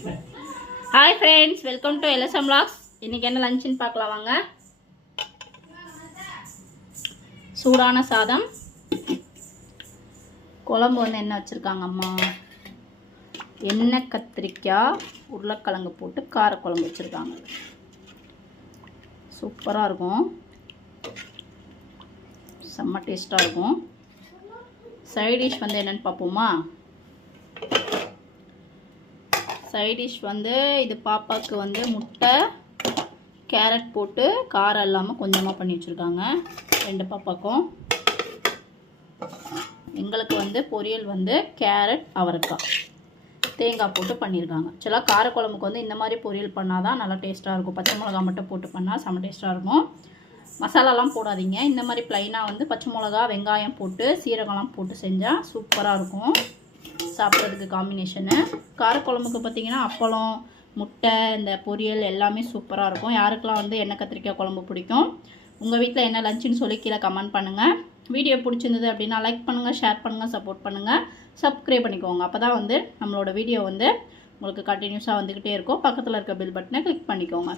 Hi friends, welcome to LSM Vlogs. இன்னைக்கு என்ன லஞ்ச்னு பார்க்கலாம் வாங்க. சூடான சாதம். குழம்பு வந்து என்ன வச்சிருக்காங்க அம்மா? எண்ணெய் கத்திரிக்காய், உருளைக்கிழங்கு போட்டு கார குழம்பு வச்சிருக்காங்க. சூப்பரா இருக்கும். செம்ம டேஸ்டா இருக்கும். சைடு டிஷ் வந்து என்னன்னு பார்ப்போமா? சைட் டிஷ் வந்து இது பாப்பாவுக்கு வந்து முட்டை கேரட் போட்டு காரம் இல்லாமல் கொஞ்சமாக பண்ணி வச்சுருக்காங்க. ரெண்டு பாப்பாக்கும். எங்களுக்கு வந்து பொரியல் வந்து கேரட் அவரைக்காய் தேங்காய் போட்டு பண்ணியிருக்காங்க. ஆக்சுவலாக காரக்குழம்புக்கு வந்து இந்த மாதிரி பொரியல் பண்ணால் தான் நல்லா டேஸ்ட்டாக இருக்கும். பச்சை மிளகா மட்டும் போட்டு பண்ணால் செம்ம டேஸ்ட்டாக இருக்கும். மசாலாலாம் போடாதீங்க. இந்த மாதிரி ப்ளைனாக வந்து பச்சை மிளகா வெங்காயம் போட்டு சீரகம்லாம் போட்டு செஞ்சால் சூப்பராக இருக்கும் சாப்பிட்றதுக்கு காம்பினேஷனு. காரக்குழம்புக்கு பார்த்திங்கன்னா அப்பளம் முட்டை இந்த பொரியல் எல்லாமே சூப்பராக இருக்கும். யாருக்கெல்லாம் வந்து எண்ணெய் கத்திரிக்காய் குழம்பு பிடிக்கும், உங்கள் வீட்டில் என்ன லஞ்சுன்னு சொல்லி கீழே கமெண்ட் பண்ணுங்கள். வீடியோ பிடிச்சிருந்தது அப்படின்னா லைக் பண்ணுங்கள், ஷேர் பண்ணுங்கள், சப்போர்ட் பண்ணுங்கள், சப்ஸ்கிரைப் பண்ணிக்கோங்க. அப்போ தான் வந்து நம்மளோட வீடியோ வந்து உங்களுக்கு கண்டினியூஸாக வந்துக்கிட்டே இருக்கும். பக்கத்தில் இருக்க பெல் பட்டனை கிளிக் பண்ணிக்கோங்க.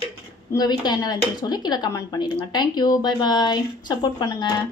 உங்கள் வீட்டில் என்ன லஞ்சுன்னு சொல்லி கீழே கமெண்ட் பண்ணிடுங்க. தேங்க்யூ, பை பாய், சப்போர்ட் பண்ணுங்கள்.